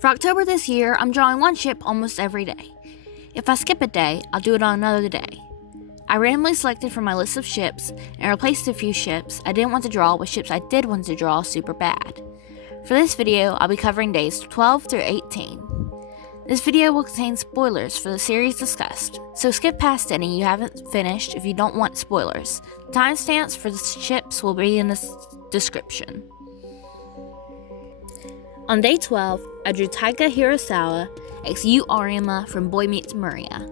For October this year, I'm drawing one ship almost every day. If I skip a day, I'll do it on another day. I randomly selected from my list of ships and replaced a few ships I didn't want to draw with ships I did want to draw super bad. For this video, I'll be covering days 12 through 18. This video will contain spoilers for the series discussed, so skip past any you haven't finished if you don't want spoilers. Timestamps for the ships will be in the description. On day 12, I drew Taiga Hirasawa x Arima from Boy Meets Miria.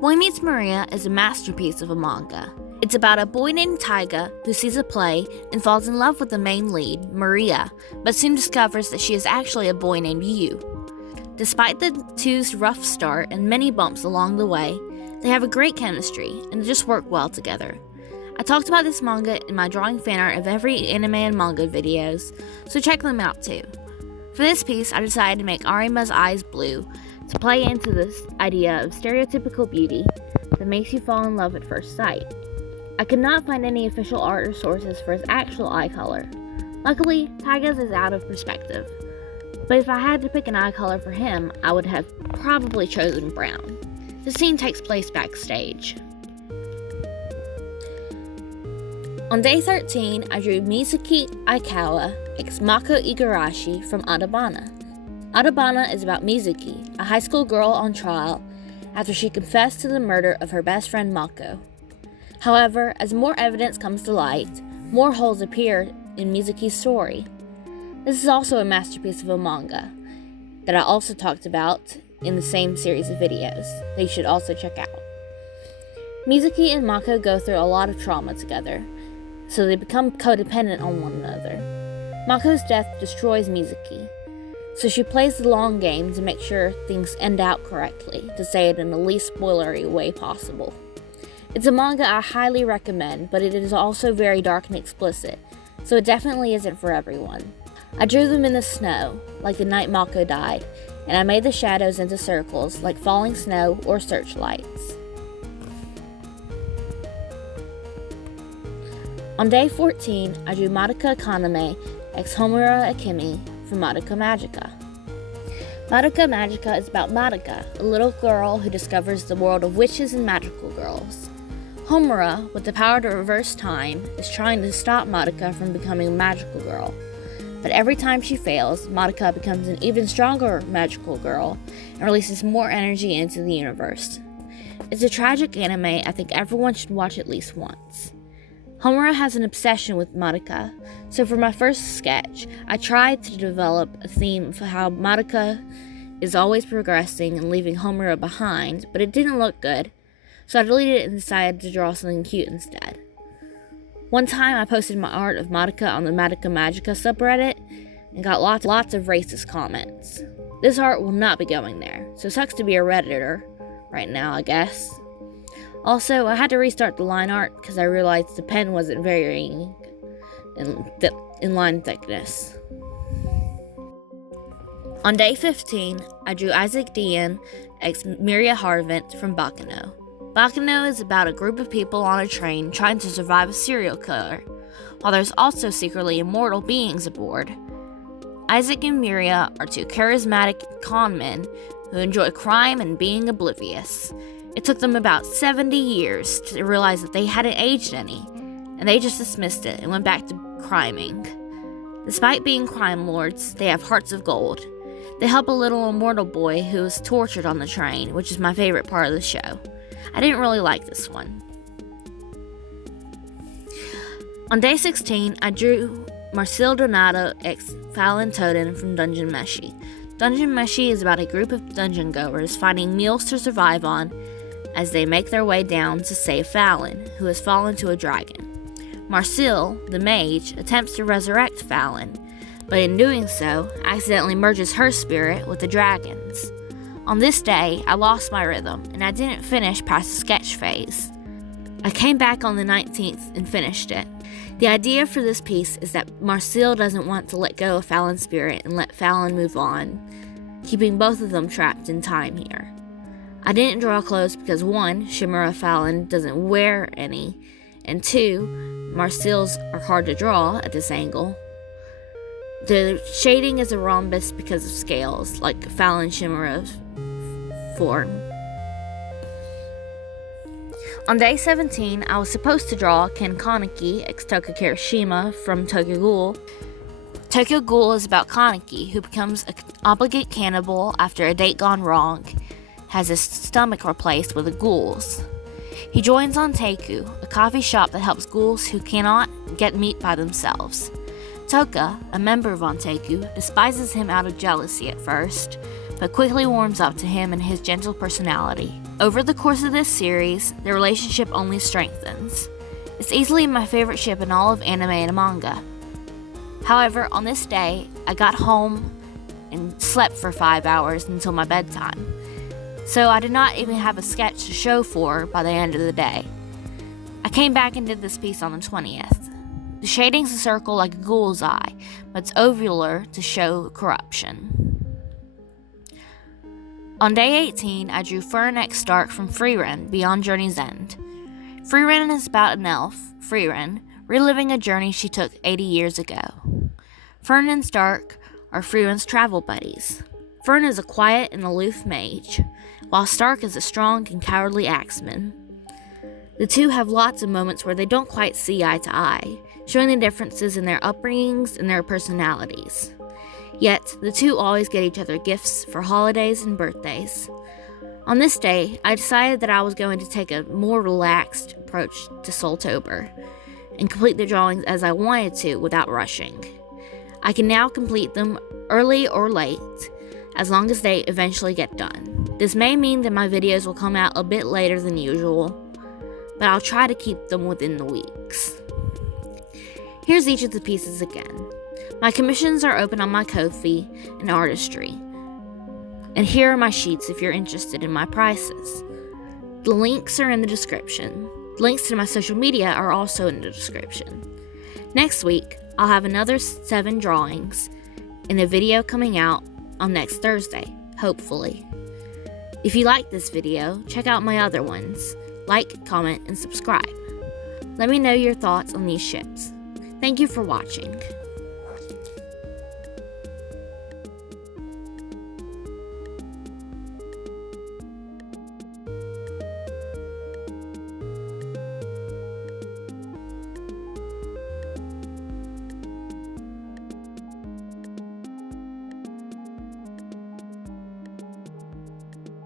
Boy Meets Miria is a masterpiece of a manga. It's about a boy named Taiga who sees a play and falls in love with the main lead, Miria, but soon discovers that she is actually a boy named Yu. Despite the two's rough start and many bumps along the way, they have a great chemistry and just work well together. I talked about this manga in my drawing fan art of every anime and manga videos, so check them out too. For this piece, I decided to make Arima's eyes blue to play into this idea of stereotypical beauty that makes you fall in love at first sight. I could not find any official art or sources for his actual eye color. Luckily, Taiga's is out of perspective. But if I had to pick an eye color for him, I would have probably chosen brown. The scene takes place backstage. On day 13, I drew Mizuki Aikawa x Mako Igarashi from Adabana. Adabana is about Mizuki, a high school girl on trial after she confessed to the murder of her best friend Mako. However, as more evidence comes to light, more holes appear in Mizuki's story. This is also a masterpiece of a manga that I also talked about in the same series of videos that you should also check out. Mizuki and Mako go through a lot of trauma together, so they become codependent on one another. Mako's death destroys Mizuki, so she plays the long game to make sure things end out correctly, to say it in the least spoilery way possible. It's a manga I highly recommend, but it is also very dark and explicit, so it definitely isn't for everyone. I drew them in the snow, like the night Mako died, and I made the shadows into circles, like falling snow or searchlights. On day 14, I drew Madoka Kaname x Homura Akemi from Madoka Magica. Madoka Magica is about Madoka, a little girl who discovers the world of witches and magical girls. Homura, with the power to reverse time, is trying to stop Madoka from becoming a magical girl. But every time she fails, Madoka becomes an even stronger magical girl and releases more energy into the universe. It's a tragic anime I think everyone should watch at least once. Homura has an obsession with Madoka, so for my first sketch, I tried to develop a theme for how Madoka is always progressing and leaving Homura behind, but it didn't look good, so I deleted it and decided to draw something cute instead. One time I posted my art of Madoka on the Madoka Magica subreddit and got lots of racist comments. This art will not be going there, so it sucks to be a Redditor right now, I guess. Also, I had to restart the line art because I realized the pen wasn't varying in line thickness. On day 15, I drew Dian x Miria Harvent from Baccano. Baccano is about a group of people on a train trying to survive a serial killer, while there's also secretly immortal beings aboard. Isaac and Miria are two charismatic con men who enjoy crime and being oblivious. It took them about 70 years to realize that they hadn't aged any, and they just dismissed it and went back to criming. Despite being crime lords, they have hearts of gold. They help a little immortal boy who is tortured on the train, which is my favorite part of the show. I didn't really like this one. On day 16, I drew Marcille Donato x Falin Touden from Dungeon Meshi. Dungeon Meshi is about a group of dungeon goers finding meals to survive on as they make their way down to save Falin, who has fallen to a dragon. Marcille, the mage, attempts to resurrect Falin, but in doing so, accidentally merges her spirit with the dragon's. On this day, I lost my rhythm, and I didn't finish past the sketch phase. I came back on the 19th and finished it. The idea for this piece is that Marcille doesn't want to let go of Falin's spirit and let Falin move on, keeping both of them trapped in time here. I didn't draw clothes because 1, Shimura Falin doesn't wear any, and 2, Marcille's are hard to draw at this angle. The shading is a rhombus because of scales, like Falin Shimura's form. On day 17, I was supposed to draw Kaneki ex Touka Kirishima from Tokyo Ghoul. Tokyo Ghoul is about Kaneki, who becomes an obligate cannibal after a date gone wrong, has his stomach replaced with a ghoul's. He joins on Taiga, a coffee shop that helps ghouls who cannot get meat by themselves. Touka, a member of Taiga, despises him out of jealousy at first, but quickly warms up to him and his gentle personality. Over the course of this series, their relationship only strengthens. It's easily my favorite ship in all of anime and manga. However, on this day, I got home and slept for 5 hours until my bedtime, so I did not even have a sketch to show for by the end of the day. I came back and did this piece on the 20th. The shading's a circle like a ghoul's eye, but it's ovular to show corruption. On day 18, I drew Fern X Stark from Frieren, Beyond Journey's End. Frieren is about an elf, Frieren, reliving a journey she took 80 years ago. Fern and Stark are Frieren's travel buddies. Fern is a quiet and aloof mage, while Stark is a strong and cowardly axeman. The two have lots of moments where they don't quite see eye to eye, showing the differences in their upbringings and their personalities. Yet, the two always get each other gifts for holidays and birthdays. On this day, I decided that I was going to take a more relaxed approach to soltober and complete the drawings as I wanted to without rushing. I can now complete them early or late, as long as they eventually get done. This may mean that my videos will come out a bit later than usual, but I'll try to keep them within the weeks. Here's each of the pieces again. My commissions are open on my Ko-fi and Artistry. And here are my sheets if you're interested in my prices. The links are in the description. Links to my social media are also in the description. Next week, I'll have another 7 drawings in a video coming out on next Thursday, hopefully. If you like this video, check out my other ones. Like, comment, and subscribe. Let me know your thoughts on these ships. Thank you for watching.